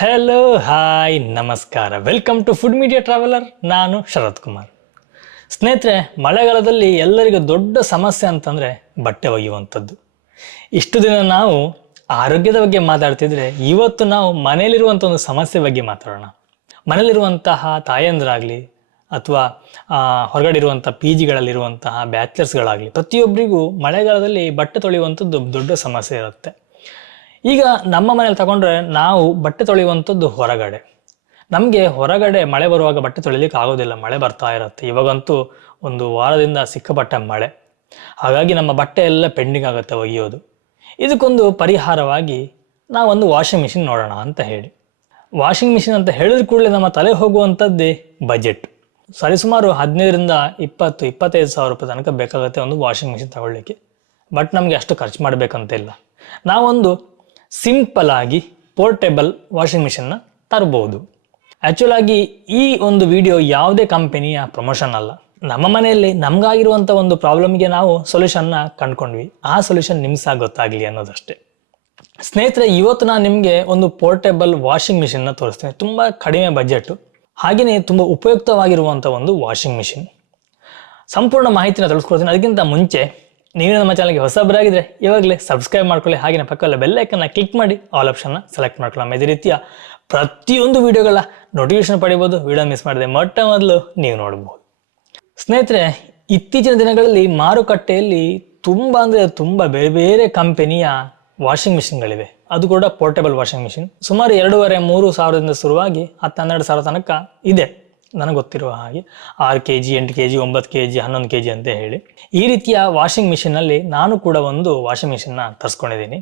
Hello hi ನಮಸ್ಕಾರ. Welcome to food media traveller ನಾನು ಶರತ್ ಕುಮಾರ್. ಸ್ನೇಹಿತರೆ, ಮಳೆಗಾಲದಲ್ಲಿ ಎಲ್ಲರಿಗೂ ದೊಡ್ಡ ಸಮಸ್ಯೆ ಅಂತಂದರೆ ಬಟ್ಟೆ ಒಗೆಯುವಂಥದ್ದು. ಇಷ್ಟು ದಿನ ನಾವು ಆರೋಗ್ಯದ ಬಗ್ಗೆ ಮಾತಾಡ್ತಿದ್ರೆ ಇವತ್ತು ನಾವು ಮನೆಯಲ್ಲಿರುವಂಥ ಒಂದು ಸಮಸ್ಯೆ ಬಗ್ಗೆ ಮಾತಾಡೋಣ. ಮನೇಲಿರುವಂತಹ ತಾಯಂದಿರಾಗಲಿ ಅಥವಾ ಹೊರಗಡೆ ಇರುವಂಥ ಪಿ ಜಿಗಳಲ್ಲಿರುವಂತಹ ಬ್ಯಾಚಲರ್ಸ್ಗಳಾಗಲಿ, ಪ್ರತಿಯೊಬ್ಬರಿಗೂ ಮಳೆಗಾಲದಲ್ಲಿ ಬಟ್ಟೆ ತೊಳೆಯುವಂಥದ್ದು ದೊಡ್ಡ ಸಮಸ್ಯೆ ಇರುತ್ತೆ. ಈಗ ನಮ್ಮ ಮನೇಲಿ ತಗೊಂಡ್ರೆ ನಾವು ಬಟ್ಟೆ ತೊಳೆಯುವಂಥದ್ದು ಹೊರಗಡೆ. ನಮಗೆ ಹೊರಗಡೆ ಮಳೆ ಬರುವಾಗ ಬಟ್ಟೆ ತೊಳಿಲಿಕ್ಕೆ ಆಗೋದಿಲ್ಲ, ಮಳೆ ಬರ್ತಾ ಇರುತ್ತೆ. ಇವಾಗಂತೂ ಒಂದು ವಾರದಿಂದ ಸಿಕ್ಕಾಪಟ್ಟೆ ಮಳೆ. ಹಾಗಾಗಿ ನಮ್ಮ ಬಟ್ಟೆ ಎಲ್ಲ ಪೆಂಡಿಂಗ್ ಆಗುತ್ತೆ ಒಗೆಯೋದು. ಇದಕ್ಕೊಂದು ಪರಿಹಾರವಾಗಿ ನಾವೊಂದು ವಾಷಿಂಗ್ ಮಿಷಿನ್ ನೋಡೋಣ ಅಂತ ಹೇಳಿ. ವಾಷಿಂಗ್ ಮಿಷಿನ್ ಅಂತ ಹೇಳಿದ ಕೂಡಲೇ ನಮ್ಮ ತಲೆ ಹೋಗುವಂಥದ್ದೇ ಬಜೆಟ್. ಸರಿಸುಮಾರು ಹದಿನೈದರಿಂದ ಇಪ್ಪತ್ತು, ಇಪ್ಪತ್ತೈದು ಸಾವಿರ ರೂಪಾಯಿ ತನಕ ಬೇಕಾಗುತ್ತೆ ಒಂದು ವಾಷಿಂಗ್ ಮಿಷಿನ್ ತಗೊಳ್ಳಿಕ್ಕೆ. ಬಟ್ ನಮಗೆ ಅಷ್ಟು ಖರ್ಚು ಮಾಡಬೇಕಂತಿಲ್ಲ. ನಾವೊಂದು ಸಿಂಪಲ್ ಆಗಿ ಪೋರ್ಟೇಬಲ್ ವಾಷಿಂಗ್ ಮಿಷನ್ನ ತರಬಹುದು ಆ್ಯಕ್ಚುಲ್ ಆಗಿ ಈ ಒಂದು ವಿಡಿಯೋ ಯಾವುದೇ ಕಂಪನಿಯ ಪ್ರಮೋಷನ್ ಅಲ್ಲ. ನಮ್ಮ ಮನೆಯಲ್ಲಿ ನಮಗಾಗಿರುವಂಥ ಒಂದು ಪ್ರಾಬ್ಲಮ್ಗೆ ನಾವು ಸೊಲ್ಯೂಷನ್ನ ಕಂಡ್ಕೊಂಡ್ವಿ. ಆ ಸೊಲ್ಯೂಷನ್ ನಿಮ್ಗೆ ಸಹ ಗೊತ್ತಾಗಲಿ ಅನ್ನೋದಷ್ಟೇ. ಸ್ನೇಹಿತರೆ, ಇವತ್ತು ನಾನು ನಿಮಗೆ ಒಂದು ಪೋರ್ಟೇಬಲ್ ವಾಷಿಂಗ್ ಮಿಷಿನ್ನ ತೋರಿಸ್ತೇನೆ. ತುಂಬ ಕಡಿಮೆ ಬಜೆಟ್ ಹಾಗೆಯೇ ತುಂಬ ಉಪಯುಕ್ತವಾಗಿರುವಂಥ ಒಂದು ವಾಷಿಂಗ್ ಮಿಷಿನ್. ಸಂಪೂರ್ಣ ಮಾಹಿತಿನ ತಿಳಿಸ್ಕೊಡ್ತೀನಿ ಅದಕ್ಕಿಂತ ಮುಂಚೆ ನೀವು ನಮ್ಮ ಚಾನಲ್ಗೆ ಹೊಸಬರಾಗಿದ್ರೆ ಇವಾಗಲೇ ಸಬ್ಸ್ಕ್ರೈಬ್ ಮಾಡ್ಕೊಳ್ಳಿ. ಹಾಗೆ ಪಕ್ಕದಲ್ಲಿ ಬೆಲ್ಲೈಕನ್ನ ಕ್ಲಿಕ್ ಮಾಡಿ ಆಲ್ ಆಪ್ಷನ್ನ ಸೆಲೆಕ್ಟ್ ಮಾಡ್ಕೊಳ್ಳೋಣ ಇದೇ ರೀತಿಯ ಪ್ರತಿಯೊಂದು ವಿಡಿಯೋಗಳ ನೋಟಿಫಿಕೇಶನ್ ಪಡಿಬೋದು. ವಿಡಿಯೋ ಮಿಸ್ ಮಾಡಿದೆ ಮೊಟ್ಟ ಮೊದಲು ನೀವು ನೋಡ್ಬೋದು. ಸ್ನೇಹಿತರೆ, ಇತ್ತೀಚಿನ ದಿನಗಳಲ್ಲಿ ಮಾರುಕಟ್ಟೆಯಲ್ಲಿ ತುಂಬ ಅಂದರೆ ತುಂಬ ಬೇರೆ ಬೇರೆ ಕಂಪೆನಿಯ ವಾಷಿಂಗ್ ಮಿಷಿನ್ಗಳಿವೆ ಅದು ಕೂಡ ಪೋರ್ಟೇಬಲ್ ವಾಷಿಂಗ್ ಮಿಷಿನ್ ಸುಮಾರು ಎರಡೂವರೆ ಮೂರು ಸಾವಿರದಿಂದ ಶುರುವಾಗಿ ಹತ್ತು ಹನ್ನೆರಡು ಸಾವಿರ ತನಕ ಇದೆ. ನನಗೆ ಗೊತ್ತಿರುವ ಹಾಗೆ ಆರು ಕೆ ಜಿ ಎಂಟು ಕೆ ಜಿ ಒಂಬತ್ತು ಕೆ ಜಿ ಹನ್ನೊಂದು ಕೆ ಜಿ ಅಂತ ಹೇಳಿ. ಈ ರೀತಿಯ ವಾಷಿಂಗ್ ಮಿಷಿನಲ್ಲಿ ನಾನು ಕೂಡ ಒಂದು ವಾಷಿಂಗ್ ಮಿಷಿನ್ನ ತರಿಸ್ಕೊಂಡಿದ್ದೀನಿ.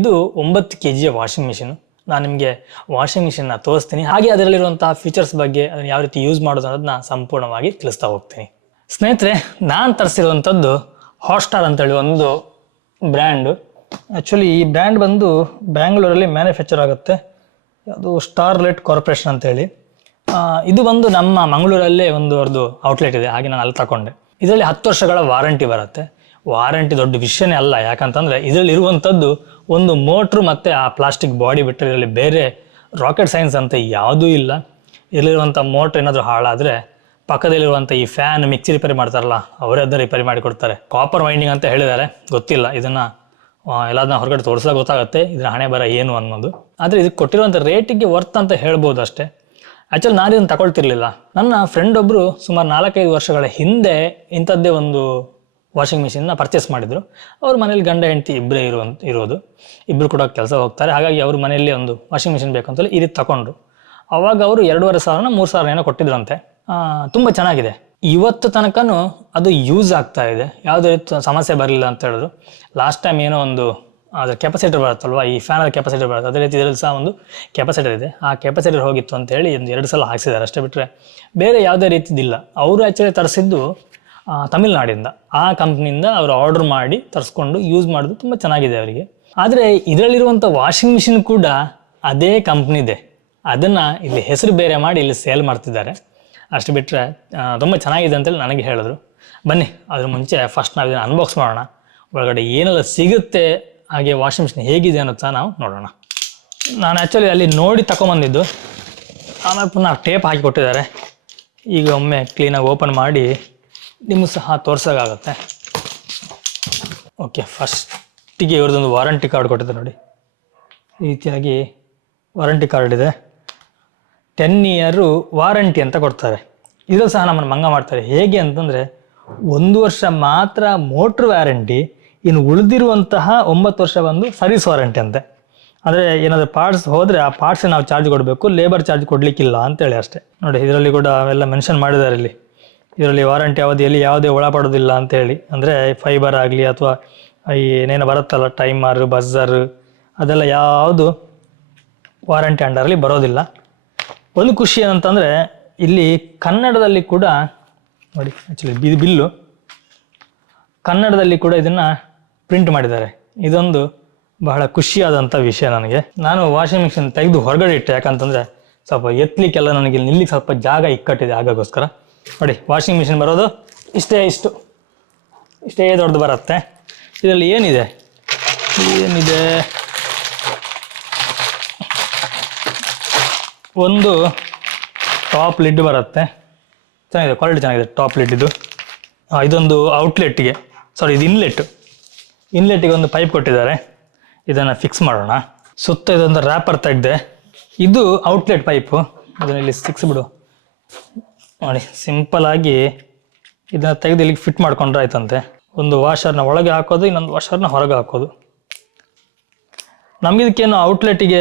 ಇದು ಒಂಬತ್ತು ಕೆ ಜಿಯ ವಾಷಿಂಗ್ ಮಿಷಿನ್ ನಾನು ನಿಮಗೆ ವಾಷಿಂಗ್ ಮಿಷಿನ್ನ ತೋರಿಸ್ತೀನಿ. ಹಾಗೆ ಅದರಲ್ಲಿರುವಂತಹ ಫೀಚರ್ಸ್ ಬಗ್ಗೆ ಅದನ್ನು ಯಾವ ರೀತಿ ಯೂಸ್ ಮಾಡೋದು ಅನ್ನೋದನ್ನ ಸಂಪೂರ್ಣವಾಗಿ ತಿಳಿಸ್ತಾ ಹೋಗ್ತೀನಿ. ಸ್ನೇಹಿತರೆ, ನಾನು ತರಿಸಿರುವಂಥದ್ದು ಹಾಟ್ಸ್ಟಾರ್ ಅಂತೇಳಿ ಒಂದು ಬ್ರ್ಯಾಂಡು ಆ್ಯಕ್ಚುಲಿ ಈ ಬ್ರ್ಯಾಂಡ್ ಬಂದು ಬ್ಯಾಂಗ್ಳೂರಲ್ಲಿ ಮ್ಯಾನುಫ್ಯಾಕ್ಚರ್ ಆಗುತ್ತೆ. ಅದು ಸ್ಟಾರ್ಲೆಟ್ ಕಾರ್ಪೊರೇಷನ್ ಅಂತೇಳಿ ಇದು ಬಂದು ನಮ್ಮ ಮಂಗಳೂರಲ್ಲೇ ಒಂದು ಅವ್ರದ್ದು ಔಟ್ಲೆಟ್ ಇದೆ, ಹಾಗೆ ನಾನು ಅಲ್ಲಿ ತಗೊಂಡೆ ಇದರಲ್ಲಿ ಹತ್ತು ವರ್ಷಗಳ ವಾರಂಟಿ ಬರುತ್ತೆ. ವಾರಂಟಿ ದೊಡ್ಡ ವಿಷಯನೇ ಅಲ್ಲ, ಯಾಕಂತಂದ್ರೆ ಇದರಲ್ಲಿ ಇರುವಂಥದ್ದು ಒಂದು ಮೋಟ್ರು ಮತ್ತು ಆ ಪ್ಲಾಸ್ಟಿಕ್ ಬಾಡಿ ಬಿಟ್ಟರೆ ಇದರಲ್ಲಿ ಬೇರೆ ರಾಕೆಟ್ ಸೈನ್ಸ್ ಅಂತ ಯಾವುದೂ ಇಲ್ಲ. ಇಲ್ಲಿರುವಂಥ ಮೋಟ್ರ್ ಏನಾದರೂ ಹಾಳಾದರೆ ಪಕ್ಕದಲ್ಲಿರುವಂಥ ಈ ಫ್ಯಾನ್ ಮಿಕ್ಸಿ ರಿಪೇರಿ ಮಾಡ್ತಾರಲ್ಲ, ಅವರೇ ಅದನ್ನ ರಿಪೇರಿ ಮಾಡಿ ಕೊಡ್ತಾರೆ. ಕಾಪರ್ ವೈಂಡಿಂಗ್ ಅಂತ ಹೇಳಿದ್ದಾರೆ, ಗೊತ್ತಿಲ್ಲ. ಇದನ್ನು ಎಲ್ಲದನ್ನ ಹೊರಗಡೆ ತೋರಿಸಿದಾಗ ಗೊತ್ತಾಗುತ್ತೆ ಇದರ ಹಣೆ ಬರ ಏನು ಅನ್ನೋದು. ಆದರೆ ಇದಕ್ಕೆ ಕೊಟ್ಟಿರುವಂಥ ರೇಟಿಗೆ ವರ್ತ್ ಅಂತ ಹೇಳ್ಬೋದು ಅಷ್ಟೇ. ಆ್ಯಕ್ಚುಲಿ ನಾನು ಇದನ್ನು ತಗೊಳ್ತಿರ್ಲಿಲ್ಲ. ನನ್ನ ಫ್ರೆಂಡ್ ಒಬ್ಬರು ಸುಮಾರು ನಾಲ್ಕೈದು ವರ್ಷಗಳ ಹಿಂದೆ ಇಂಥದ್ದೇ ಒಂದು ವಾಷಿಂಗ್ ಮಿಷಿನ್ನ ಪರ್ಚೇಸ್ ಮಾಡಿದರು. ಅವ್ರ ಮನೇಲಿ ಗಂಡ, ಹೆಂಡತಿ ಇಬ್ಬರೇ ಇರುವಂತ ಇರೋದು. ಇಬ್ಬರು ಕೂಡ ಕೆಲಸ ಹೋಗ್ತಾರೆ. ಹಾಗಾಗಿ ಅವ್ರ ಮನೆಯಲ್ಲಿ ಒಂದು ವಾಷಿಂಗ್ ಮಿಷಿನ್ ಬೇಕು ಅಂತೇಳಿ ರೀತಿ ತಗೊಂಡ್ರು. ಅವಾಗ ಅವರು ಎರಡೂವರೆ ಸಾವಿರನ ಮೂರು ಸಾವಿರ ಏನೋ ಕೊಟ್ಟಿದ್ರಂತೆ. ತುಂಬ ಚೆನ್ನಾಗಿದೆ. ಇವತ್ತು ತನಕನೂ ಅದು ಯೂಸ್ ಆಗ್ತಾ ಇದೆ. ಯಾವುದೇ ಸಮಸ್ಯೆ ಬರಲಿಲ್ಲ ಅಂತ ಹೇಳಿದ್ರು. ಲಾಸ್ಟ್ ಟೈಮ್ ಏನೋ ಒಂದು ಅದ್ರ ಕೆಪಾಸಿಟರ್ ಬರುತ್ತಲ್ವ? ಈ ಫ್ಯಾನಲ್ಲಿ ಕೆಪಾಸಿಟರ್ ಬರುತ್ತೆ. ಅದೇ ರೀತಿ ಇದರಲ್ಲಿ ಸಹ ಒಂದು ಕೆಪಾಸಿಟರ್ ಇದೆ. ಆ ಕೆಪಾಸಿಟರ್ ಹೋಗಿತ್ತು ಅಂತ ಹೇಳಿ ಒಂದು ಎರಡು ಸಲ ಹಾಕ್ಸಿದ್ದಾರೆ. ಅಷ್ಟೇ ಬಿಟ್ಟರೆ ಬೇರೆ ಯಾವುದೇ ರೀತಿದಿಲ್ಲ. ಅವರು ಆ್ಯಕ್ಚುಲಿ ತರಿಸಿದ್ದು ತಮಿಳ್ನಾಡಿಂದ. ಆ ಕಂಪ್ನಿಯಿಂದ ಅವರು ಆರ್ಡರ್ ಮಾಡಿ ತರಿಸ್ಕೊಂಡು ಯೂಸ್ ಮಾಡೋದು ತುಂಬ ಚೆನ್ನಾಗಿದೆ ಅವರಿಗೆ. ಆದರೆ ಇದರಲ್ಲಿರುವಂಥ ವಾಷಿಂಗ್ ಮಿಷಿನ್ ಕೂಡ ಅದೇ ಕಂಪ್ನಿದೆ ಅದನ್ನು ಇಲ್ಲಿ ಹೆಸರು ಬೇರೆ ಮಾಡಿ ಇಲ್ಲಿ ಸೇಲ್ ಮಾಡ್ತಿದ್ದಾರೆ. ಅಷ್ಟು ಬಿಟ್ಟರೆ ತುಂಬ ಚೆನ್ನಾಗಿದೆ ಅಂತೇಳಿ ನನಗೆ ಹೇಳಿದ್ರು. ಬನ್ನಿ, ಅದ್ರ ಮುಂಚೆ ಫಸ್ಟ್ ನಾವು ಇದನ್ನು ಅನ್ಬಾಕ್ಸ್ ಮಾಡೋಣ. ಒಳಗಡೆ ಏನೆಲ್ಲ ಸಿಗುತ್ತೆ ಹಾಗೆ ವಾಷಿಂಗ್ ಮಿಷಿನ್ ಹೇಗಿದೆ ಅನ್ನೋದು ಸಹ ನಾವು ನೋಡೋಣ. ನಾನು ಆ್ಯಕ್ಚುಲಿ ಅಲ್ಲಿ ನೋಡಿ ತಗೊಂಬಂದಿದ್ದು ಆಮೇಲೆ ಪುನಃ ಟೇಪ್ ಹಾಕಿ ಕೊಟ್ಟಿದ್ದಾರೆ. ಈಗ ಒಮ್ಮೆ ಕ್ಲೀನಾಗಿ ಓಪನ್ ಮಾಡಿ ನಿಮಗೂ ಸಹ ತೋರ್ಸೋಕ್ಕಾಗತ್ತೆ ಓಕೆ ಫಸ್ಟಿಗೆ ಇವ್ರದ್ದೊಂದು ವಾರಂಟಿ ಕಾರ್ಡ್ ಕೊಟ್ಟಿದೆ ನೋಡಿ. ಈ ರೀತಿಯಾಗಿ ವಾರಂಟಿ ಕಾರ್ಡ್ ಇದೆ. ಟೆನ್ ಇಯರು ವಾರಂಟಿ ಅಂತ ಕೊಡ್ತಾರೆ. ಇದು ಸಹ ನಮ್ಮನ್ನು ಮಂಗ ಮಾಡ್ತಾರೆ. ಹೇಗೆ ಅಂತಂದರೆ, ಒಂದು ವರ್ಷ ಮಾತ್ರ ಮೋಟ್ರ್ ವ್ಯಾರಂಟಿ ಇನ್ನು ಉಳಿದಿರುವಂತಹ ಒಂಬತ್ತು ವರ್ಷ ಬಂದು ಸರ್ವಿಸ್ ವಾರಂಟಿ ಅಂತೆ. ಅಂದರೆ ಏನಾದರೂ ಪಾರ್ಟ್ಸ್ ಹೋದರೆ ಆ ಪಾರ್ಟ್ಸ್ ನಾವು ಚಾರ್ಜ್ ಕೊಡಬೇಕು ಲೇಬರ್ ಚಾರ್ಜ್ ಕೊಡಲಿಕ್ಕಿಲ್ಲ ಅಂತೇಳಿ ಅಷ್ಟೇ. ನೋಡಿ, ಇದರಲ್ಲಿ ಕೂಡ ಅವೆಲ್ಲ ಮೆನ್ಷನ್ ಮಾಡಿದ್ದಾರೆ ಇಲ್ಲಿ. ಇದರಲ್ಲಿ ವಾರಂಟಿ ಅವಧಿಯಲ್ಲಿ ಯಾವುದೇ ಒಳಪಡೋದಿಲ್ಲ ಅಂತೇಳಿ. ಅಂದರೆ ಫೈಬರ್ ಆಗಲಿ ಅಥವಾ ಈ ಏನೇನು ಬರುತ್ತಲ್ಲ ಟೈಮರ್ ಬಜ್ಜರ್ ಅದೆಲ್ಲ ಯಾವುದು ವಾರಂಟಿ ಅಂಡರಲ್ಲಿ ಬರೋದಿಲ್ಲ. ಒಂದು ಖುಷಿ ಏನಂತಂದರೆ ಇಲ್ಲಿ ಕನ್ನಡದಲ್ಲಿ ಕೂಡ ನೋಡಿ ಆ್ಯಕ್ಚುಲಿ ಬಿಲ್ಲು. ಕನ್ನಡದಲ್ಲಿ ಕೂಡ ಇದನ್ನು ಪ್ರಿಂಟ್ ಮಾಡಿದ್ದಾರೆ. ಇದೊಂದು ಬಹಳ ಖುಷಿಯಾದಂಥ ವಿಷಯ ನನಗೆ. ನಾನು ವಾಷಿಂಗ್ ಮಿಷಿನ್ ತೆಗೆದು ಹೊರಗಡೆ ಇಟ್ಟೆ. ಯಾಕಂತಂದರೆ ಸ್ವಲ್ಪ ಎತ್ತಲಿಕ್ಕೆಲ್ಲ ನನಗೆ ನಿಲ್ಲಿಗೆ ಸ್ವಲ್ಪ ಜಾಗ ಇಕ್ಕಟ್ಟಿದೆ ಆಗೋಗೋಸ್ಕರ ನೋಡಿ ವಾಷಿಂಗ್ ಮಿಷಿನ್ ಬರೋದು ಇಷ್ಟೇ ಇಷ್ಟು. ಇಷ್ಟೇ ದೊಡ್ಡದು ಬರುತ್ತೆ. ಇದರಲ್ಲಿ ಏನಿದೆ? ಏನಿದೆ? ಒಂದು ಟಾಪ್ ಲಿಡ್ ಬರುತ್ತೆ. ಚೆನ್ನಾಗಿದೆ ಕ್ವಾಲಿಟಿ ಚೆನ್ನಾಗಿದೆ ಟಾಪ್ ಲಿಡ್ ಇದು. ಇದೊಂದು ಔಟ್ಲೆಟ್ಗೆ ಸಾರಿ ಇದು ಇನ್ಲೆಟ್ ಇನ್ಲೆಟ್ಗೆ ಒಂದು ಪೈಪ್ ಕೊಟ್ಟಿದ್ದಾರೆ. ಇದನ್ನು ಫಿಕ್ಸ್ ಮಾಡೋಣ. ಸುತ್ತ ಇದೊಂದು ರ್ಯಾಪರ್ ತೆಗೆದೆ. ಇದು ಔಟ್ಲೆಟ್ ಪೈಪು ಇದನ್ನ ಇಲ್ಲಿ ಸಿಕ್ಸ್ಬಿಡು ನೋಡಿ ಸಿಂಪಲ್ ಆಗಿ ಇದನ್ನು ತೆಗೆದು ಇಲ್ಲಿಗೆ ಫಿಟ್ ಮಾಡ್ಕೊಂಡ್ರೆ ಆಯ್ತಂತೆ. ಒಂದು ವಾಷರ್ನ ಒಳಗೆ ಹಾಕೋದು, ಇನ್ನೊಂದು ವಾಷರ್ನ ಹೊರಗೆ ಹಾಕೋದು. ನಮಗಿದಕ್ಕೇನು ಔಟ್ಲೆಟಿಗೆ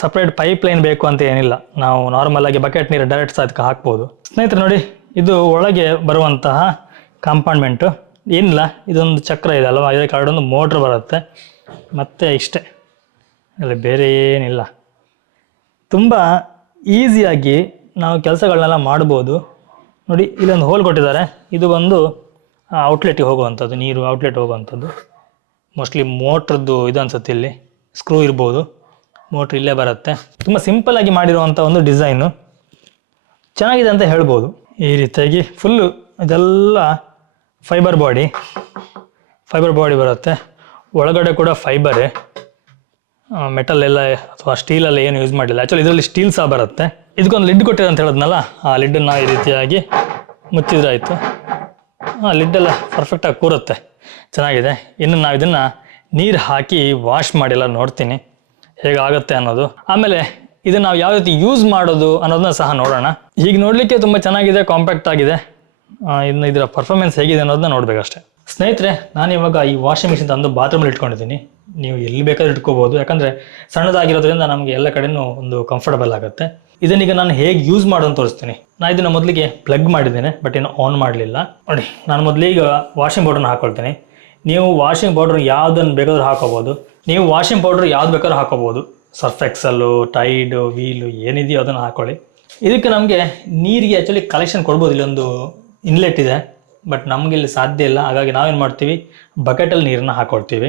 ಸಪ್ರೇಟ್ ಪೈಪ್ ಲೈನ್ ಬೇಕು ಅಂತ ಏನಿಲ್ಲ. ನಾವು ನಾರ್ಮಲ್ ಆಗಿ ಬಕೆಟ್ ನೀರು ಡೈರೆಕ್ಟ್ ಸಹ ಅದಕ್ಕೆ ಹಾಕ್ಬೋದು. ಸ್ನೇಹಿತರೆ ನೋಡಿ, ಇದು ಒಳಗೆ ಬರುವಂತಹ ಕಂಪಾರ್ಟ್ಮೆಂಟು ಏನಿಲ್ಲ ಇದೊಂದು ಚಕ್ರ ಇದೆ ಅಲ್ವಾ? ಕಾರ್ಡ್ ಒಂದು ಮೋಟ್ರ್ ಬರುತ್ತೆ. ಮತ್ತೆ ಇಷ್ಟೇ. ಅಲ್ಲಿ ಬೇರೆ ಏನಿಲ್ಲ. ತುಂಬ ಈಸಿಯಾಗಿ ನಾವು ಕೆಲಸಗಳನ್ನೆಲ್ಲ ಮಾಡ್ಬೋದು. ನೋಡಿ, ಇಲ್ಲೊಂದು ಹೋಲ್ ಕೊಟ್ಟಿದ್ದಾರೆ. ಇದು ಬಂದು ಔಟ್ಲೆಟ್ಗೆ ಹೋಗುವಂಥದ್ದು, ನೀರು ಔಟ್ಲೆಟ್ ಹೋಗುವಂಥದ್ದು. ಮೋಸ್ಟ್ಲಿ ಮೋಟ್ರದ್ದು ಇದು ಅನ್ಸುತ್ತೆ ಇಲ್ಲಿ. ಸ್ಕ್ರೂ ಇರ್ಬೋದು. ಮೋಟ್ರ್ ಇಲ್ಲೇ ಬರುತ್ತೆ. ತುಂಬ ಸಿಂಪಲ್ಲಾಗಿ ಮಾಡಿರುವಂಥ ಒಂದು ಡಿಸೈನು ಚೆನ್ನಾಗಿದೆ ಅಂತ ಹೇಳ್ಬೋದು. ಈ ರೀತಿಯಾಗಿ ಫುಲ್ಲು ಇದೆಲ್ಲ ಫೈಬರ್ ಬಾಡಿ ಫೈಬರ್ ಬಾಡಿ ಬರುತ್ತೆ. ಒಳಗಡೆ ಕೂಡ ಫೈಬರೇ ಮೆಟಲ್ ಎಲ್ಲ, ಅಥವಾ ಸ್ಟೀಲೆಲ್ಲ ಏನು ಯೂಸ್ ಮಾಡಿಲ್ಲ. ಆ್ಯಕ್ಚುಲಿ ಇದರಲ್ಲಿ ಸ್ಟೀಲ್ ಸಹ ಬರುತ್ತೆ. ಇದಕ್ಕೊಂದು ಲಿಡ್ ಕೊಟ್ಟಿದೆ ಅಂತ ಹೇಳಿದ್ನಲ್ಲ, ಆ ಲಿಡ್ಡನ್ನು ಈ ರೀತಿಯಾಗಿ ಮುಚ್ಚಿದ್ರಾಯಿತು. ಹಾಂ ಲಿಡ್ಡೆಲ್ಲ ಪರ್ಫೆಕ್ಟಾಗಿ ಕೂರುತ್ತೆ. ಚೆನ್ನಾಗಿದೆ. ಇನ್ನು ನಾವು ಇದನ್ನು ನೀರು ಹಾಕಿ ವಾಶ್ ಮಾಡಿಲ್ಲ ನೋಡ್ತೀನಿ. ಹೇಗಾಗುತ್ತೆ ಅನ್ನೋದು. ಆಮೇಲೆ ಇದನ್ನು ನಾವು ಯಾವ ರೀತಿ ಯೂಸ್ ಮಾಡೋದು ಅನ್ನೋದನ್ನ ಸಹ ನೋಡೋಣ. ಈಗ ನೋಡಲಿಕ್ಕೆ ತುಂಬ ಚೆನ್ನಾಗಿದೆ ಕಾಂಪ್ಯಾಕ್ಟ್ ಆಗಿದೆ. ಇನ್ನು ಇದರ ಪರ್ಫಾರ್ಮೆನ್ಸ್ ಹೇಗಿದೆ ಅನ್ನೋದನ್ನ ನೋಡಬೇಕಷ್ಟೇ. ಸ್ನೇಹಿತರೆ, ನಾನು ಇವಾಗ ಈ ವಾಷಿಂಗ್ ಮಿಷಿನ್ ತಂದು ಬಾತ್ರೂಮಲ್ಲಿ ಇಟ್ಕೊಂಡಿದ್ದೀನಿ. ನೀವು ಎಲ್ಲಿ ಬೇಕಾದ್ರೂ ಇಟ್ಕೋಬೋದು ಯಾಕಂದರೆ ಸಣ್ಣದಾಗಿರೋದ್ರಿಂದ ನಮಗೆ ಎಲ್ಲ ಕಡೆನೂ ಒಂದು ಕಂಫರ್ಟಬಲ್ ಆಗುತ್ತೆ. ಇದನ್ನೀಗ ನಾನು ಹೇಗೆ ಯೂಸ್ ಮಾಡೋದು ತೋರಿಸ್ತೀನಿ. ನಾನು ಇದನ್ನು ಮೊದಲಿಗೆ ಪ್ಲಗ್ ಮಾಡಿದ್ದೇನೆ ಬಟ್ ಇನ್ನು ಆನ್ ಮಾಡಲಿಲ್ಲ. ನೋಡಿ, ನಾನು ಮೊದಲಿಗೆ ವಾಷಿಂಗ್ ಪೌಡ್ರನ್ನ ಹಾಕೊಳ್ತೀನಿ. ನೀವು ವಾಷಿಂಗ್ ಪೌಡ್ರ್ ಯಾವುದನ್ನು ಬೇಕಾದ್ರೂ ಹಾಕೋಬೋದು ನೀವು ವಾಷಿಂಗ್ ಪೌಡ್ರ್ ಯಾವ್ದು ಬೇಕಾದ್ರೂ ಹಾಕೋಬೋದು ಸರ್ಫ್ ಎಕ್ಸಲ್ಲು ಟೈಡು ವೀಲು ಏನಿದೆಯೋ ಅದನ್ನು ಹಾಕೊಳ್ಳಿ. ಇದಕ್ಕೆ ನಮಗೆ ನೀರಿಗೆ ಆ್ಯಕ್ಚುಲಿ ಕಲೆಕ್ಷನ್ ಕೊಡ್ಬೋದು ಇಲ್ಲೊಂದು ಇನ್ಲೆಟ್ ಇದೆ ಬಟ್ ನಮಗೆ ಇಲ್ಲಿ ಸಾಧ್ಯ ಇಲ್ಲ. ಹಾಗಾಗಿ ನಾವೇನು ಮಾಡ್ತೀವಿ? ಬಕೆಟಲ್ಲಿ ನೀರನ್ನ ಹಾಕೊಳ್ತೀವಿ.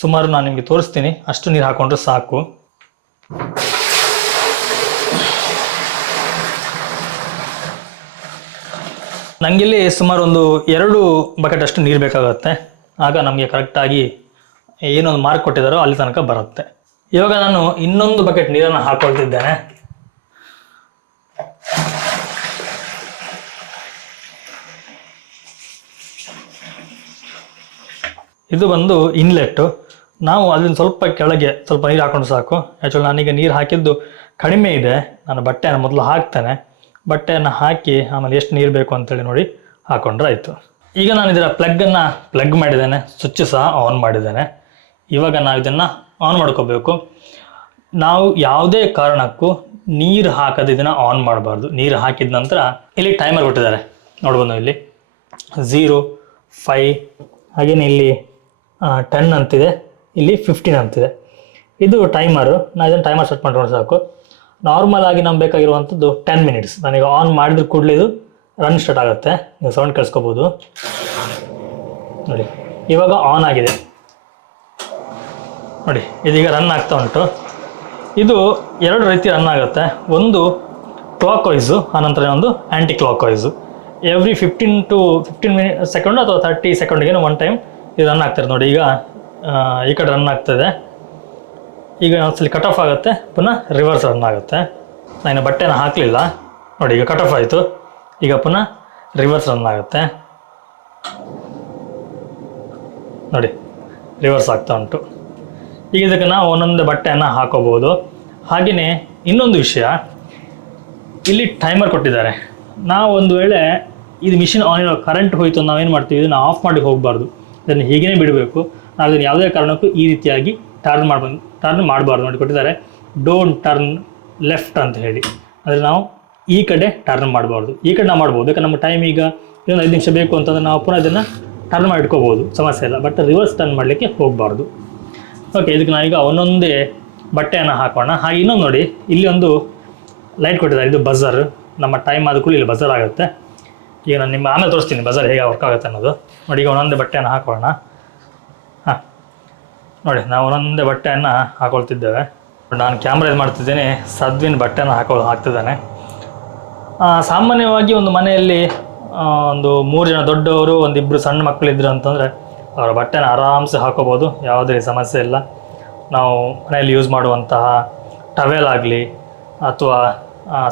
ಸುಮಾರು ನಾನು ನಿಮಗೆ ತೋರಿಸ್ತೀನಿ. ಅಷ್ಟು ನೀರು ಹಾಕೊಂಡ್ರೆ ಸಾಕು. ನನಗಿಲ್ಲಿ ಸುಮಾರು ಒಂದು ಎರಡು ಬಕೆಟ್ ಅಷ್ಟು ನೀರು ಬೇಕಾಗುತ್ತೆ. ಆಗ ನಮಗೆ ಕರೆಕ್ಟಾಗಿ ಏನೊಂದು ಮಾರ್ಕ್ ಕೊಟ್ಟಿದ್ದಾರೋ ಅಲ್ಲಿ ತನಕ ಬರುತ್ತೆ. ಇವಾಗ ನಾನು ಇನ್ನೊಂದು ಬಕೆಟ್ ನೀರನ್ನು ಹಾಕೊಳ್ತಿದ್ದೇನೆ. ಇದು ಬಂದು ಇನ್ಲೆಟ್ಟು ನಾವು ಅದನ್ನ ಸ್ವಲ್ಪ ಕೆಳಗೆ ಸ್ವಲ್ಪ ನೀರು ಹಾಕೊಂಡು ಸಾಕು. ಆ್ಯಕ್ಚುಲಿ ನಾನೀಗ ನೀರು ಹಾಕಿದ್ದು ಕಡಿಮೆ ಇದೆ. ನಾನು ಬಟ್ಟೆಯನ್ನು ಮೊದಲು ಹಾಕ್ತೇನೆ. ಬಟ್ಟೆಯನ್ನು ಹಾಕಿ ಆಮೇಲೆ ಎಷ್ಟು ನೀರು ಬೇಕು ಅಂತೇಳಿ ನೋಡಿ ಹಾಕೊಂಡ್ರೆ ಆಯಿತು. ಈಗ ನಾನು ಇದರ ಪ್ಲಗ್ಗನ್ನು ಪ್ಲಗ್ ಮಾಡಿದ್ದೇನೆ. ಸ್ವಿಚ್ ಸಹ ಆನ್ ಮಾಡಿದ್ದೇನೆ. ಇವಾಗ ನಾವು ಇದನ್ನು ಆನ್ ಮಾಡ್ಕೋಬೇಕು. ನಾವು ಯಾವುದೇ ಕಾರಣಕ್ಕೂ ನೀರು ಹಾಕದೆ ಇದನ್ನು ಆನ್ ಮಾಡಬಾರ್ದು. ನೀರು ಹಾಕಿದ ನಂತರ ಇಲ್ಲಿ ಟೈಮರ್ ಕೊಟ್ಟಿದ್ದಾರೆ. ನೋಡ್ಬೋದು ಇಲ್ಲಿ. ಝೀರೋ ಫೈ ಹಾಗೆಯೇ ಇಲ್ಲಿ ಟೆನ್ ಅಂತಿದೆ, ಇಲ್ಲಿ ಫಿಫ್ಟೀನ್ ಅಂತಿದೆ. ಇದು ಟೈಮರು ನಾನು ಇದನ್ನು ಟೈಮರ್ ಸೆಟ್ ಮಾಡ್ಕೊಂಡು ಸಾಕು. ನಾರ್ಮಲ್ ಆಗಿ ನಮ್ಗೆ ಬೇಕಾಗಿರುವಂಥದ್ದು ಟೆನ್ ಮಿನಿಟ್ಸ್ ನನಗೆ ಆನ್ ಮಾಡಿದ ಕೂಡಲೇ ಇದು ರನ್ ಸ್ಟಾರ್ಟ್ ಆಗುತ್ತೆ. ನೀವು ಸೌಂಡ್ ಕೇಳಿಸ್ಕೋಬೋದು. ನೋಡಿ, ಇವಾಗ ಆನ್ ಆಗಿದೆ. ನೋಡಿ, ಇದೀಗ ರನ್ ಆಗ್ತಾ ಉಂಟು. ಇದು ಎರಡು ರೀತಿ ರನ್ ಆಗುತ್ತೆ. ಒಂದು ಕ್ಲಾಕ್ ವೈಸು ಆನಂತರ ಒಂದು anticlockwise every fifteen to fifteen mini second ಅಥವಾ ತರ್ಟಿ ಸೆಕೆಂಡ್ಗೆ ಒನ್ ಟೈಮ್ ಇದು ರನ್ ಆಗ್ತಾರೆ ನೋಡಿ ಈಗ ಈ ಕಡೆ ರನ್ ಆಗ್ತದೆ. ಈಗ ಒಂದ್ಸಲಿ ಕಟ್ ಆಫ್ ಆಗುತ್ತೆ, ಪುನಃ ರಿವರ್ಸ್ ರನ್ ಆಗುತ್ತೆ. ನಾನು ಬಟ್ಟೆನ ಹಾಕಲಿಲ್ಲ. ನೋಡಿ ಈಗ ಕಟ್ ಆಫ್ ಆಯಿತು. ಈಗ ಪುನಃ ರಿವರ್ಸ್ ರನ್ ಆಗುತ್ತೆ. ನೋಡಿ ರಿವರ್ಸ್ ಆಗ್ತಾ ಉಂಟು. ಈಗ ಇದಕ್ಕೆ ನಾವು ಒಂದೊಂದು ಬಟ್ಟೆಯನ್ನು ಹಾಕೋಬೋದು. ಹಾಗೆಯೇ ಇನ್ನೊಂದು ವಿಷಯ. ಇಲ್ಲಿ ಟೈಮರ್ ಕೊಟ್ಟಿದ್ದಾರೆ. ನಾವು ಒಂದು ವೇಳೆ ಇದು ಮಿಷಿನ್ ಆನ್ ಇರೋ ಕರೆಂಟ್ ಹೋಯಿತು ನಾವೇನು ಮಾಡ್ತೀವಿ? ಇದನ್ನು ಆಫ್ ಮಾಡಿ ಹೋಗಬಾರ್ದು. ಇದನ್ನು ಹೀಗೇ ಬಿಡಬೇಕು ನಾವು ಅದನ್ನು ಯಾವುದೇ ಕಾರಣಕ್ಕೂ ಈ ರೀತಿಯಾಗಿ ಟರ್ನ್ ಮಾಡ್ಬಂದು ಟರ್ನ್ ಮಾಡಬಾರ್ದು ನೋಡಿ ಕೊಟ್ಟಿದ್ದಾರೆ. ಡೋಂಟ್ ಟರ್ನ್ ಲೆಫ್ಟ್ ಅಂತ ಹೇಳಿ. ಅಂದರೆ ನಾವು ಈ ಕಡೆ ಟರ್ನ್ ಮಾಡಬಾರ್ದು. ಈ ಕಡೆ ನಾವು ಮಾಡ್ಬೋದು. ಯಾಕಂದ್ರೆ ನಮ್ಮ ಟೈಮ್ ಈಗ ಇನ್ನೊಂದು ಐದು ನಿಮಿಷ ಬೇಕು ಅಂತಂದರೆ ನಾವು ಪುನಃ ಇದನ್ನು ಟರ್ನ್ ಮಾಡಿ ಇಟ್ಕೋಬೋದು ಸಮಸ್ಯೆ ಇಲ್ಲ. ಬಟ್ ರಿವರ್ಸ್ ಟರ್ನ್ ಮಾಡಲಿಕ್ಕೆ ಹೋಗಬಾರ್ದು. ಓಕೆ ಇದಕ್ಕೆ ನಾವೀಗ ಒಂದೊಂದೇ ಬಟ್ಟೆಯನ್ನು ಹಾಕೋಣ. ಹಾಗೆ ಇನ್ನೊಂದು ನೋಡಿ, ಇಲ್ಲಿ ಒಂದು ಲೈಟ್ ಕೊಟ್ಟಿದ್ದಾರೆ. ಇದು ಬಜರ್ ನಮ್ಮ ಟೈಮ್ ಆದ ಕೂಡ ಇಲ್ಲಿ ಬಜರ್ ಆಗುತ್ತೆ. ಈಗ ನಾನು ನಿಮ್ಮ ಆಮೇಲೆ ತೋರಿಸ್ತೀನಿ, ಬಜಾರ್ ಹೇಗೆ ವರ್ಕ್ ಆಗುತ್ತೆ ಅನ್ನೋದು. ನೋಡಿ, ಈಗ ಒಂದೊಂದೇ ಬಟ್ಟೆಯನ್ನು ಹಾಕೋಣ. ಹಾಂ. ನೋಡಿ, ನಾವು ಒಂದೊಂದೇ ಬಟ್ಟೆಯನ್ನು ಹಾಕೊಳ್ತಿದ್ದೇವೆ. ನಾನು ಕ್ಯಾಮ್ರಾ ಇದು ಮಾಡ್ತಿದ್ದೀನಿ, ಸದ್ವಿನ ಬಟ್ಟೆಯನ್ನು ಹಾಕೋ ಹಾಕ್ತಿದ್ದಾನೆ. ಸಾಮಾನ್ಯವಾಗಿ ಒಂದು ಮನೆಯಲ್ಲಿ ಒಂದು ಮೂರು ಜನ ದೊಡ್ಡವರು ಒಂದಿಬ್ಬರು ಸಣ್ಣ ಮಕ್ಕಳಿದ್ರು ಅಂತಂದರೆ, ಅವರ ಬಟ್ಟೆನ ಆರಾಮ್ಸೆ ಹಾಕೋಬೋದು, ಯಾವುದೇ ಸಮಸ್ಯೆ ಇಲ್ಲ. ನಾವು ಮನೆಯಲ್ಲಿ ಯೂಸ್ ಮಾಡುವಂತಹ ಟವೆಲ್ ಆಗಲಿ, ಅಥವಾ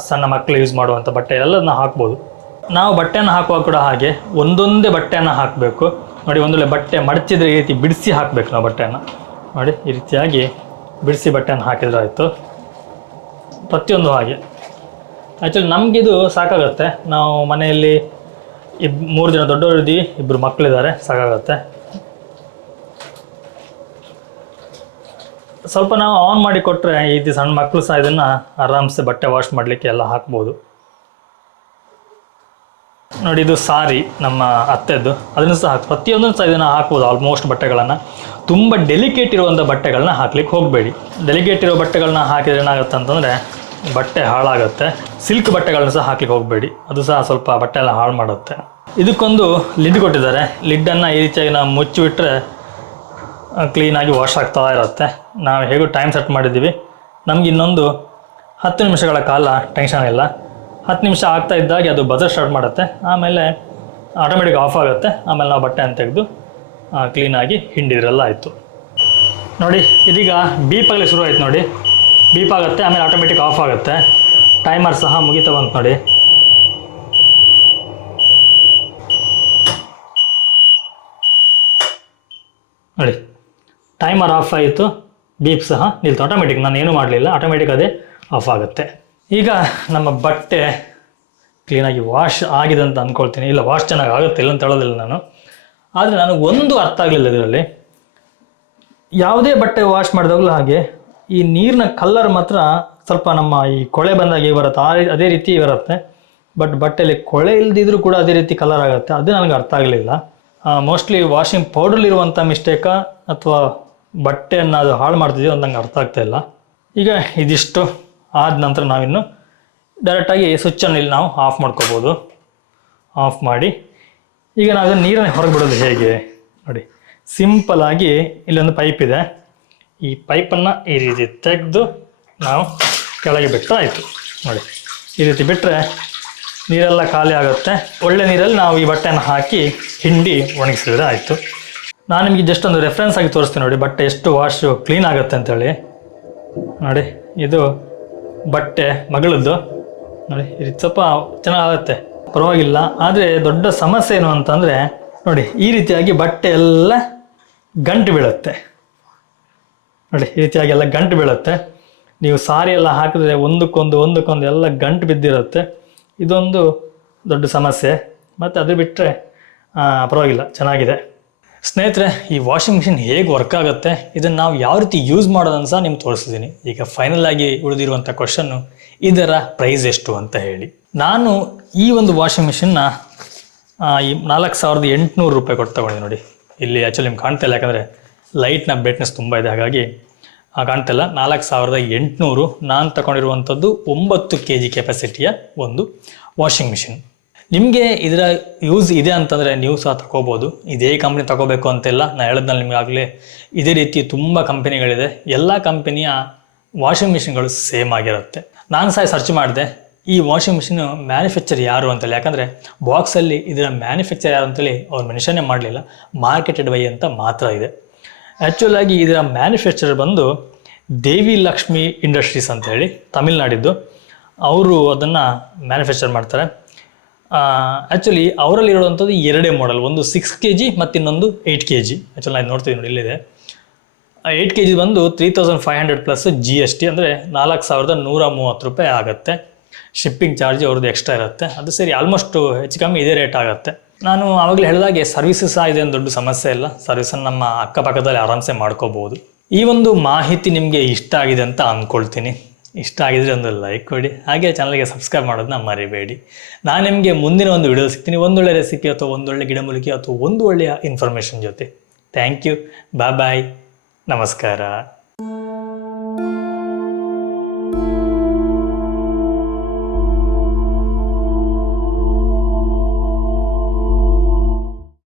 ಸಣ್ಣ ಮಕ್ಕಳು ಯೂಸ್ ಮಾಡುವಂಥ ಬಟ್ಟೆ ಎಲ್ಲದನ್ನ ಹಾಕ್ಬೋದು. ನಾವು ಬಟ್ಟೆಯನ್ನು ಹಾಕುವಾಗ ಕೂಡ ಹಾಗೆ ಒಂದೊಂದೇ ಬಟ್ಟೆಯನ್ನು ಹಾಕಬೇಕು. ನೋಡಿ ಒಂದೊಳ್ಳೆ ಬಟ್ಟೆ ಮಡಚಿದ್ರೆ ಈ ರೀತಿ ಬಿಡಿಸಿ ಹಾಕಬೇಕು ನಾವು ಬಟ್ಟೆಯನ್ನು ನೋಡಿ, ಈ ರೀತಿಯಾಗಿ ಬಿಡಿಸಿ ಬಟ್ಟೆಯನ್ನು ಹಾಕಿದ್ರೆ ಆಯಿತು. ಪ್ರತಿಯೊಂದು ಹಾಗೆ. ಆ್ಯಕ್ಚುಲಿ ನಮಗಿದು ಸಾಕಾಗುತ್ತೆ. ನಾವು ಮನೆಯಲ್ಲಿ ಇಬ್, ಮೂರು ಜನ ದೊಡ್ಡವರು ಇದ್ದೀವಿ ಇಬ್ಬರು ಮಕ್ಕಳಿದ್ದಾರೆ ಸಾಕಾಗುತ್ತೆ. ಸ್ವಲ್ಪ ನಾವು ಆನ್ ಮಾಡಿ ಕೊಟ್ಟರೆ ರೀತಿ ಸಣ್ಣ ಮಕ್ಕಳು ಸಹ ಇದನ್ನು ಆರಾಮ್ಸೆ ಬಟ್ಟೆ ವಾಶ್ ಮಾಡಲಿಕ್ಕೆ ಎಲ್ಲ ಹಾಕ್ಬೋದು. ನೋಡಿ, ಇದು ಸಾರಿ, ನಮ್ಮ ಅತ್ತೆದ್ದು. ಅದನ್ನು ಸಹ ಪ್ರತಿಯೊಂದನ್ನು ಸಹ ಇದನ್ನು ಹಾಕ್ಬೋದು ಆಲ್ಮೋಸ್ಟ್ ಬಟ್ಟೆಗಳನ್ನು. ತುಂಬ ಡೆಲಿಕೇಟ್ ಇರುವಂಥ ಬಟ್ಟೆಗಳನ್ನ ಹಾಕ್ಲಿಕ್ಕೆ ಹೋಗಬೇಡಿ. ಡೆಲಿಕೇಟ್ ಇರೋ ಬಟ್ಟೆಗಳನ್ನ ಹಾಕಿದ್ರೆ ಏನಾಗುತ್ತೆ ಅಂತಂದರೆ, ಬಟ್ಟೆ ಹಾಳಾಗುತ್ತೆ. ಸಿಲ್ಕ್ ಬಟ್ಟೆಗಳನ್ನ ಸಹ ಹಾಕ್ಲಿಕ್ಕೆ ಹೋಗಬೇಡಿ. ಅದು ಸಹ ಸ್ವಲ್ಪ ಬಟ್ಟೆ ಎಲ್ಲ ಹಾಳು ಮಾಡುತ್ತೆ. ಇದಕ್ಕೊಂದು ಲಿಡ್ ಕೊಟ್ಟಿದ್ದಾರೆ. ಲಿಡ್ಡನ್ನು ಈ ರೀತಿಯಾಗಿ ನಾವು ಮುಚ್ಚಿಬಿಟ್ರೆ ಕ್ಲೀನಾಗಿ ವಾಶ್ ಆಗ್ತಾ ಇರುತ್ತೆ. ನಾವು ಹೇಗೂ ಟೈಮ್ ಸೆಟ್ ಮಾಡಿದ್ದೀವಿ. ನಮಗೆ ಇನ್ನೊಂದು ಹತ್ತು ನಿಮಿಷಗಳ ಕಾಲ ಟೆನ್ಷನ್ ಇಲ್ಲ. ಹತ್ತು ನಿಮಿಷ ಆಗ್ತಾ ಇದ್ದಾಗೆ ಅದು ಬಜರ್ ಸ್ಟಾರ್ಟ್ ಮಾಡುತ್ತೆ. ಆಮೇಲೆ ಆಟೋಮೆಟಿಕ್ ಆಫ್ ಆಗುತ್ತೆ. ಆಮೇಲೆ ನಾವು ಬಟ್ಟೆ ಅಂತ ತೆಗೆದು ಕ್ಲೀನಾಗಿ ಹಿಂಡಿದ್ರೆಲ್ಲ ಆಯಿತು. ನೋಡಿ, ಇದೀಗ ಬೀಪ್ ಆಗಲಿ ಶುರು ಆಯ್ತು ನೋಡಿ. ಬೀಪ್ ಆಗುತ್ತೆ, ಆಮೇಲೆ ಆಟೋಮೆಟಿಕ್ ಆಫ್ ಆಗುತ್ತೆ. ಟೈಮರ್ ಸಹ ಮುಗಿತಾ ಬಂತು ನೋಡಿ. ನೋಡಿ ಟೈಮರ್ ಆಫ್ ಆಯಿತು. ಬೀಪ್ ಸಹ ನಿಲ್ತು. ಆಟೋಮೆಟಿಕ್ ನಾನು ಏನೂ ಮಾಡಲಿಲ್ಲ. ಆಟೋಮೆಟಿಕ್ ಅದೇ ಆಫ್ ಆಗುತ್ತೆ. ಈಗ ನಮ್ಮ ಬಟ್ಟೆ ಕ್ಲೀನಾಗಿ ವಾಶ್ ಆಗಿದೆ ಅಂತ ಅಂದ್ಕೊಳ್ತೀನಿ. ಇಲ್ಲ, ವಾಶ್ ಚೆನ್ನಾಗಿ ಆಗುತ್ತೆ, ಇಲ್ಲ ಅಂತ ಹೇಳೋದಿಲ್ಲ ನಾನು. ಆದರೆ ನನಗೆ ಒಂದು ಅರ್ಥ ಆಗಲಿಲ್ಲ ಇದರಲ್ಲಿ. ಯಾವುದೇ ಬಟ್ಟೆ ವಾಶ್ ಮಾಡಿದಾಗಲೂ ಹಾಗೆ, ಈ ನೀರಿನ ಕಲ್ಲರ್ ಮಾತ್ರ ಸ್ವಲ್ಪ ನಮ್ಮ ಈ ಕೊಳೆ ಬಂದಾಗ ಬರುತ್ತೆ. ಆ ಅದೇ ರೀತಿ ಬರುತ್ತೆ. ಬಟ್ ಬಟ್ಟೆಯಲ್ಲಿ ಕೊಳೆ ಇಲ್ಲದಿದ್ರೂ ಕೂಡ ಅದೇ ರೀತಿ ಕಲರ್ ಆಗುತ್ತೆ. ಅದು ನನಗೆ ಅರ್ಥ ಆಗಲಿಲ್ಲ. ಮೋಸ್ಟ್ಲಿ ವಾಷಿಂಗ್ ಪೌಡ್ರಲ್ಲಿರುವಂಥ ಮಿಸ್ಟೇಕಾ ಅಥವಾ ಬಟ್ಟೆಯನ್ನು ಅದು ಹಾಳು ಮಾಡ್ತಿದೆಯೋ ಅಂತ ನಂಗೆ ಅರ್ಥ ಆಗ್ತಾ ಇಲ್ಲ. ಈಗ ಇದಿಷ್ಟು. ಆದ ನಂತರ ನಾವಿನ್ನು ಡೈರೆಕ್ಟಾಗಿ ಸ್ವಿಚ್ಚನ್ನು ಇಲ್ಲಿ ನಾವು ಆಫ್ ಮಾಡ್ಕೋಬೋದು. ಆಫ್ ಮಾಡಿ. ಈಗ ನಾವು ಅದನ್ನು ನೀರನ್ನು ಹೊರಗೆ ಬಿಡೋದು ಹೇಗೆ? ನೋಡಿ ಸಿಂಪಲಾಗಿ ಇಲ್ಲೊಂದು ಪೈಪ್ ಇದೆ. ಈ ಪೈಪನ್ನು ಈ ರೀತಿ ತೆಗೆದು ನಾವು ಕೆಳಗೆ ಬಿಟ್ಟರೆ ಆಯಿತು. ನೋಡಿ, ಈ ರೀತಿ ಬಿಟ್ಟರೆ ನೀರೆಲ್ಲ ಖಾಲಿ ಆಗುತ್ತೆ. ಒಳ್ಳೆ ನೀರಲ್ಲಿ ನಾವು ಈ ಬಟ್ಟೆಯನ್ನು ಹಾಕಿ ಹಿಂಡಿ ಒಣಗಿಸಿದ್ರೆ ಆಯಿತು. ನಾನು ನಿಮಗೆ ಜಸ್ಟ್ ಒಂದು ರೆಫರೆನ್ಸ್ ಆಗಿ ತೋರಿಸ್ತೀನಿ ನೋಡಿ, ಬಟ್ಟೆ ಎಷ್ಟು ವಾಶು ಕ್ಲೀನ್ ಆಗುತ್ತೆ ಅಂತೇಳಿ. ನೋಡಿ, ಇದು ಬಟ್ಟೆ, ಮಗಳದ್ದು. ನೋಡಿ, ಇದು ಸ್ವಲ್ಪ ಚೆನ್ನಾಗುತ್ತೆ. ಪರವಾಗಿಲ್ಲ, ಆದರೆ ದೊಡ್ಡ ಸಮಸ್ಯೆ ಏನು ಅಂತಂದರೆ, ನೋಡಿ, ಈ ರೀತಿಯಾಗಿ ಬಟ್ಟೆ ಎಲ್ಲ ಗಂಟು ಬೀಳುತ್ತೆ. ನೋಡಿ, ಈ ರೀತಿಯಾಗಿ ಎಲ್ಲ ಗಂಟು ಬೀಳುತ್ತೆ. ನೀವು ಸಾರಿ ಎಲ್ಲ ಹಾಕಿದ್ರೆ ಒಂದಕ್ಕೊಂದು ಒಂದಕ್ಕೊಂದು ಎಲ್ಲ ಗಂಟು ಬಿದ್ದಿರುತ್ತೆ. ಇದೊಂದು ದೊಡ್ಡ ಸಮಸ್ಯೆ. ಮತ್ತು ಅದು ಬಿಟ್ಟರೆ ಪರವಾಗಿಲ್ಲ, ಚೆನ್ನಾಗಿದೆ. ಸ್ನೇಹಿತರೆ, ಈ ವಾಷಿಂಗ್ ಮಿಷಿನ್ ಹೇಗೆ ವರ್ಕ್ ಆಗುತ್ತೆ? ಇದನ್ನು ನಾವು ಯಾವ ರೀತಿ ಯೂಸ್ ಮಾಡೋದನ್ನು ಸಹ ನಿಮ್ಗೆ ತೋರಿಸಿದ್ದೀನಿ ಈಗ ಫೈನಲ್ ಆಗಿ ಉಳಿದಿರುವಂಥ ಕ್ವಶನ್ನು ಇದರ ಪ್ರೈಸ್ ಎಷ್ಟು ಅಂತ ಹೇಳಿ. ನಾನು ಈ ಒಂದು ವಾಷಿಂಗ್ ಮಿಷಿನ್ನ ಈ ನಾಲ್ಕು ಸಾವಿರದ ಎಂಟುನೂರು ರೂಪಾಯಿ ಕೊಟ್ಟು ತಗೊಂಡೆ ನೋಡಿ. ಇಲ್ಲಿ ಆ್ಯಕ್ಚುಲಿ ನಿಮ್ಗೆ ಕಾಣ್ತಾ ಇಲ್ಲ, ಯಾಕಂದರೆ ಲೈಟ್ನ ಬ್ರೈಟ್ನೆಸ್ ತುಂಬ ಇದೆ, ಹಾಗಾಗಿ ಕಾಣ್ತಾ ಇಲ್ಲ. ನಾಲ್ಕು ಸಾವಿರದ ಎಂಟುನೂರು ನಾನು ತಗೊಂಡಿರುವಂಥದ್ದು ಒಂಬತ್ತು ಕೆ ಜಿ ಕೆಪಾಸಿಟಿಯ ಒಂದು ವಾಷಿಂಗ್ ಮಿಷಿನ್ ನಿಮಗೆ ಇದರ ಯೂಸ್ ಇದೆ ಅಂತಂದರೆ ನೀವು ಸಹ ತಗೋಬೋದು ಇದೇ ಕಂಪ್ನಿ ತಗೋಬೇಕು ಅಂತೆಲ್ಲ ನಾನು ಹೇಳಿದ್ನಲ್ಲಿ ನಿಮಗಾಗಲೇ ಇದೇ ರೀತಿ ತುಂಬ ಕಂಪನಿಗಳಿದೆ ಎಲ್ಲ ಕಂಪನಿಯ ವಾಷಿಂಗ್ ಮಿಷಿನ್ಗಳು ಸೇಮ್ ಆಗಿರುತ್ತೆ. ನಾನು ಸಹ ಸರ್ಚ್ ಮಾಡಿದೆ. ಈ ವಾಷಿಂಗ್ ಮಿಷಿನ್ ಮ್ಯಾನುಫ್ಯಾಕ್ಚರ್ ಯಾರು ಅಂತೇಳಿ. ಯಾಕಂದರೆ ಬಾಕ್ಸಲ್ಲಿ ಇದರ ಮ್ಯಾನುಫ್ಯಾಕ್ಚರ್ ಯಾರು ಅಂತೇಳಿ ಅವ್ರು ಮೆನ್ಷನ್ನೇ ಮಾಡಲಿಲ್ಲ. ಮಾರ್ಕೆಟೆಡ್ ಬೈ ಅಂತ ಮಾತ್ರ ಇದೆ. ಆ್ಯಕ್ಚುಲ್ ಆಗಿ ಇದರ ಮ್ಯಾನುಫ್ಯಾಕ್ಚರ್ ಬಂದು ದೇವಿ ಲಕ್ಷ್ಮಿ ಇಂಡಸ್ಟ್ರೀಸ್ ಅಂತ ಹೇಳಿ ತಮಿಳ್ನಾಡಿದ್ದು. ಅವರು ಅದನ್ನು ಮ್ಯಾನುಫ್ಯಾಕ್ಚರ್ ಮಾಡ್ತಾರೆ. ಆ್ಯಕ್ಚುಲಿ ಅವರಲ್ಲಿ ಇರೋವಂಥದ್ದು ಎರಡೇ ಮಾಡೆಲ್ ಒಂದು ಸಿಕ್ಸ್ ಕೆ ಜಿ ಮತ್ತು ಇನ್ನೊಂದು ಏಯ್ಟ್ ಕೆ ಜಿ ಆ್ಯಕ್ಚುಲಿ ನಾನು ನೋಡ್ತೀವಿ ನೋಡಿ, ಇಲ್ಲಿದೆ. ಏಯ್ಟ್ ಕೆ ಜಿ ಬಂದು three thousand five hundred plus G S T ಅಂದರೆ ನಾಲ್ಕು ಸಾವಿರದ ನೂರ ಮೂವತ್ತು ರೂಪಾಯಿ ಆಗುತ್ತೆ. ಶಿಪ್ಪಿಂಗ್ ಚಾರ್ಜ್ ಅವ್ರದ್ದು ಎಕ್ಸ್ಟ್ರಾ ಇರುತ್ತೆ. ಅದು ಸರಿ ಆಲ್ಮೋಸ್ಟು ಹೆಚ್ಚು ಕಮ್ಮಿ ಇದೇ ರೇಟ್ ಆಗುತ್ತೆ. ನಾನು ಆವಾಗಲೇ ಹೇಳಿದಾಗೆ ಸರ್ವಿಸಸ್ ಸಹ ಇದೆ ದೊಡ್ಡ ಸಮಸ್ಯೆ ಇಲ್ಲ. ಸರ್ವಿಸನ್ನು ನಮ್ಮ ಅಕ್ಕಪಕ್ಕದಲ್ಲಿ ಆರಾಮ್ಸೆ ಮಾಡ್ಕೋಬೋದು. ಈ ಒಂದು ಮಾಹಿತಿ ನಿಮಗೆ ಇಷ್ಟ ಆಗಿದೆ ಅಂತ ಅಂದ್ಕೊಳ್ತೀನಿ ಇಷ್ಟ ಆಗಿದ್ರೆ ಒಂದು ಲೈಕ್ ಕೊಡಿ. ಹಾಗೆ ಚಾನಲ್ಗೆ ಸಬ್ಸ್ಕ್ರೈಬ್ ಮಾಡೋದನ್ನ ಮರಿಬೇಡಿ. ನಾನು ನಿಮಗೆ ಮುಂದಿನ ಒಂದು ವಿಡಿಯೋ ಸಿಗ್ತೀನಿ. ಒಂದೊಳ್ಳೆ ರೆಸಿಪಿ ಅಥವಾ ಒಂದೊಳ್ಳೆ ಗಿಡಮೂಲಿಕೆ ಅಥವಾ ಒಂದು ಒಳ್ಳೆಯ ಇನ್ಫಾರ್ಮೇಷನ್ ಜೊತೆ. ಥ್ಯಾಂಕ್ ಯು ಬಾಯ್ ಬಾಯ್ ನಮಸ್ಕಾರ.